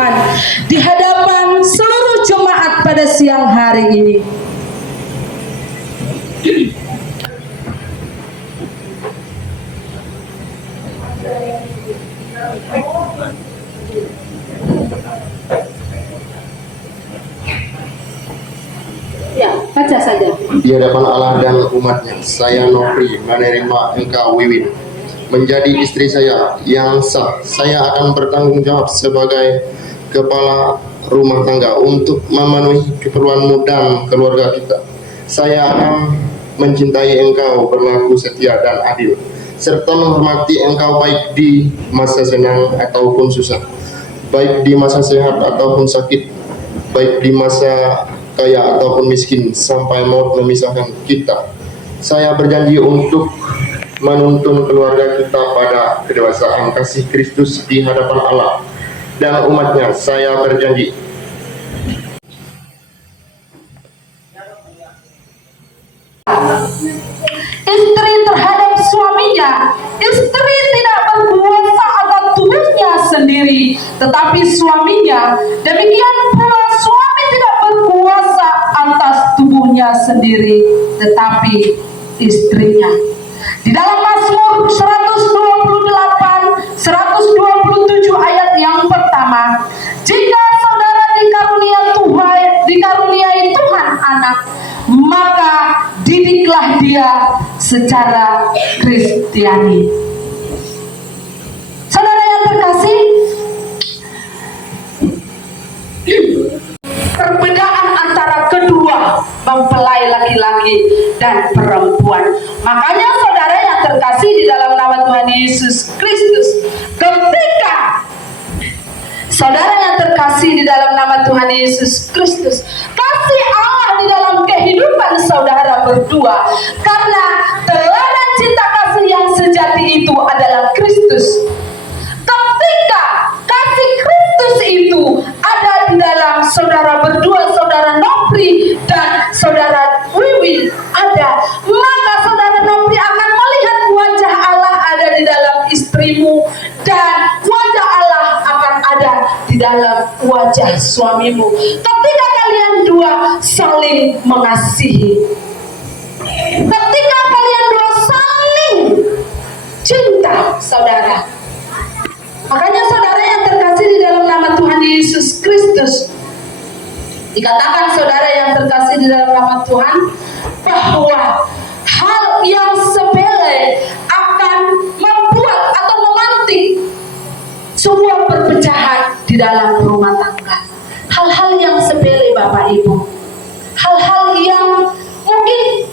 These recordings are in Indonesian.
Tuhan di hadapan seluruh jemaat pada siang hari ini. Ya, baca saja. Di hadapan Allah dan umatnya, saya Nofri menerima engkau Wiwin menjadi istri saya yang sah. Saya akan bertanggung jawab sebagai kepala rumah tangga untuk memenuhi keperluanmu dan keluarga kita. Saya akan mencintai engkau, berlaku setia dan adil, serta menghormati engkau baik di masa senang ataupun susah, baik di masa sehat ataupun sakit, baik di masa kaya ataupun miskin, sampai maut memisahkan kita. Saya berjanji untuk menuntun keluarga kita pada kedewasaan kasih Kristus di hadapan Allah dan umatnya. Saya berjanji Istri terhadap suaminya, istri tidak berkuasa atas tubuhnya sendiri, tetapi suaminya. Demikian pula suami tidak berkuasa atas tubuhnya sendiri, tetapi istrinya. Di dalam Mazmur 128, 127 ayat yang pertama, jika saudara dikaruniai Tuhan anak, maka didiklah dia secara Kristiani. Saudara yang terkasih, perbedaan antara kedua mempelai laki-laki dan perempuan. Makanya saudara yang terkasih di dalam nama Tuhan Yesus Kristus, ketika saudara yang terkasih di dalam nama Tuhan Yesus Kristus, kasih Allah di dalam kehidupan saudara berdua, karena teladan cinta kasih yang sejati itu adalah Kristus. Ketika kasih Kristus itu ada di dalam saudara berdua, saudara Nofri dan saudara Wiwin ada, maka saudara Nofri akan melihat wajah Allah ada di dalam istrimu, dan wajah Allah akan ada di dalam wajah suamimu. Ketika kalian dua saling mengasihi, ketika kalian dua saling cinta, saudara. Makanya saudara yang terkasih di dalam nama Tuhan Yesus Kristus, dikatakan saudara yang terkasih di dalam nama Tuhan, bahwa hal yang sepele akan membuat atau memantik sebuah perpecahan di dalam rumah tangga. Hal-hal yang sepele, Bapak Ibu, hal-hal yang mungkin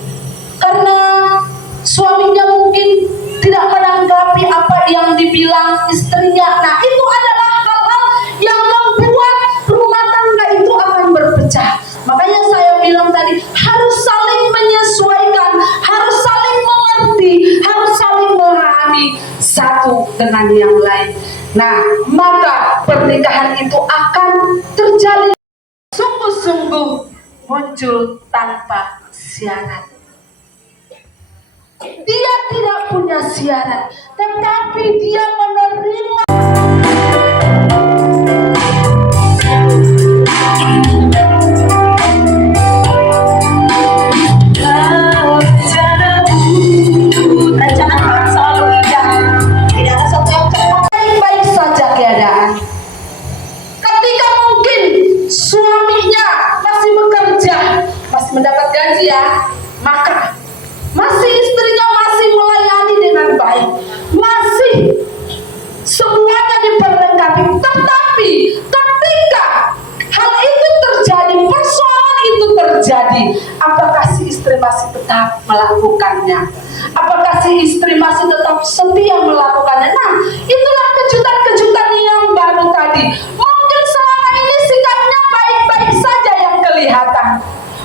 karena suaminya mungkin tidak menanggapi apa yang dibilang istrinya. Nah, itu adalah hal-hal yang membuat rumah tangga itu akan berpecah. Makanya saya bilang tadi, harus saling menyesuaikan, harus saling mengerti, harus saling memahami satu dengan yang lain. Nah, maka pernikahan itu akan terjalin sungguh-sungguh muncul tanpa syarat. Dia tidak punya syarat, tetapi dia menerima. Baik-baik saja keadaan. Ketika mungkin suaminya masih bekerja, masih mendapat gaji ya, maka masih istrinya masih melayani dengan baik, masih semuanya diperlengkapi. Tetapi ketika hal itu terjadi, persoalan itu terjadi, apakah si istri masih tetap melakukannya? Apakah si istri masih tetap setia melakukannya? Nah, itulah kejutan-kejutan yang baru tadi. Mungkin selama ini sikapnya baik-baik saja yang kelihatan,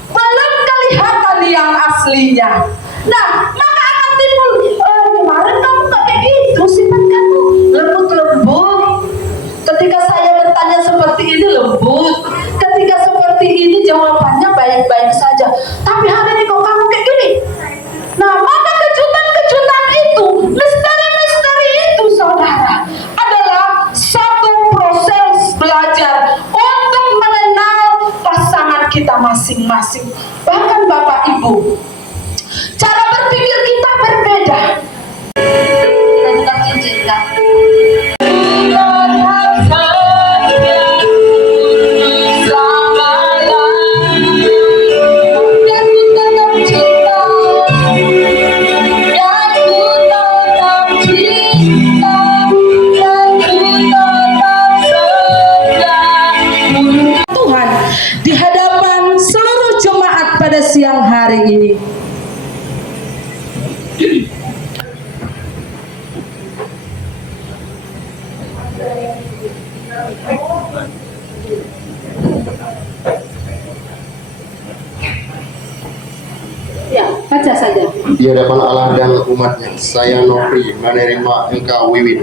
belum kelihatan yang aslinya. Nah, maka akan timbul, kemarin kamu kayak gitu, sifat kamu lembut-lembut. Ketika saya bertanya seperti ini lembut, ketika seperti ini jawabannya baik-baik saja. Tapi hari ini kok kamu kayak gini? Nah, maka kejutan-kejutan itu, misteri-misteri itu, saudara, adalah satu proses belajar di hadapan Allah dan umatnya, saya Nopri menerima engkau Wiwin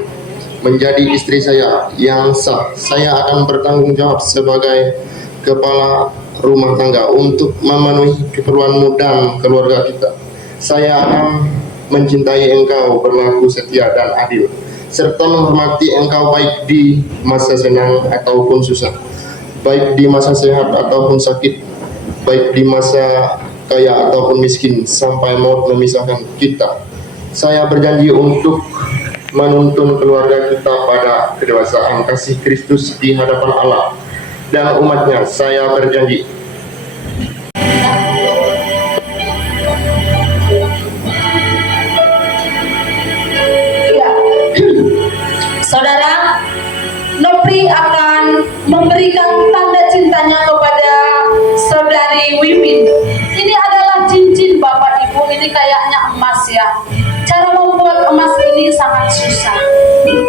menjadi istri saya yang sah. Saya akan bertanggung jawab sebagai kepala rumah tangga untuk memenuhi keperluanmu dan keluarga kita. Saya akan mencintai engkau, berlaku setia dan adil, serta menghormati engkau baik di masa senang ataupun susah, baik di masa sehat ataupun sakit, baik di masa kaya ataupun miskin, sampai maut memisahkan kita. Saya berjanji untuk menuntun keluarga kita pada kedewasaan kasih Kristus di hadapan Allah dan umatnya. Saya berjanji Ya. Saudara, Nopri akan memberikan tanda cintanya kepada saudari Wiwin. Ini adalah cincin Bapak Ibu, ini kayaknya emas ya. Cara membuat emas ini sangat susah.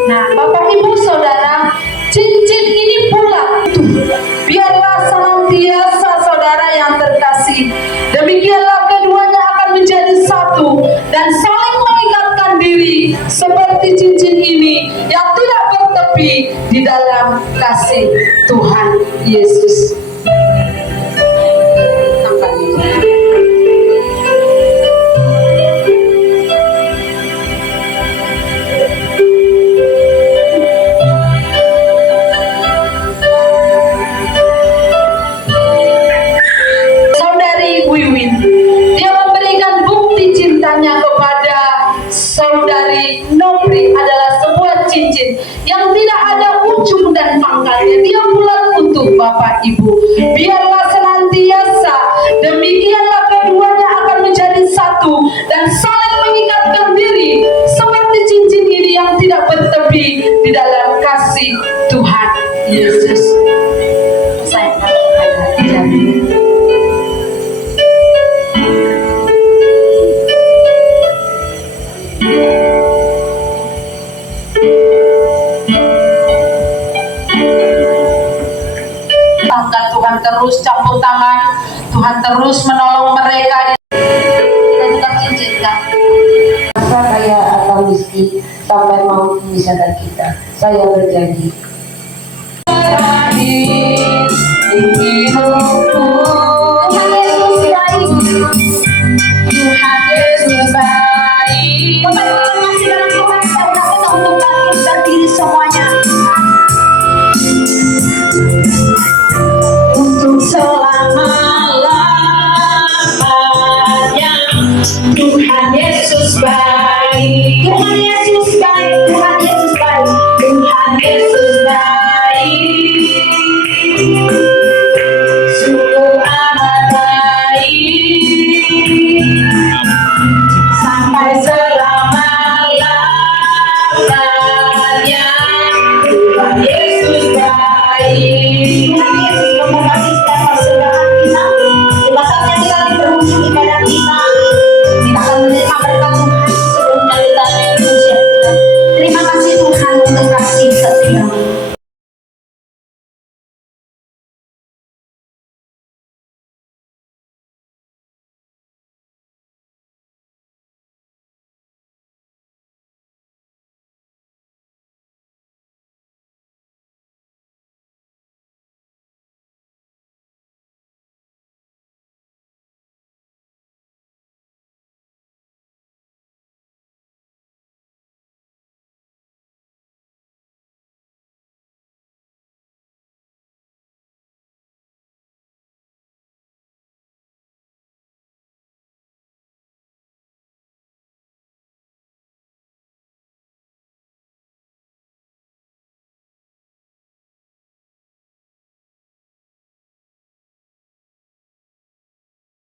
Nah, Bapak Ibu Saudara, cincin ini bulat. Biarlah senantiasa saudara yang terkasih, demikianlah keduanya akan menjadi satu dan saling mengikatkan diri seperti cincin ini yang tidak bertepi di dalam kasih Tuhan Yesus. Saudari Nopri adalah sebuah cincin yang tidak ada ujung dan pangkalnya. Dia bulat utuh Bapak Ibu. Biarlah senantiasa demikianlah keduanya akan menjadi satu dan saling mengikatkan diri seperti cincin ini yang tidak bertepi di dalam kasih Tuhan Yesus. Saya Tuhan terus campur tangan, Tuhan terus menolong mereka. Kita tetap cincinkan. Masa kaya atau miskin, sampai maut memisahkan kita. Saya berjanji. Tuhan Yesus baik. Tuhan Yesus baik. Bapak Ibu, terima kasih dalam Tuhan. Saya undang kita untuk bangkitkan diri semuanya.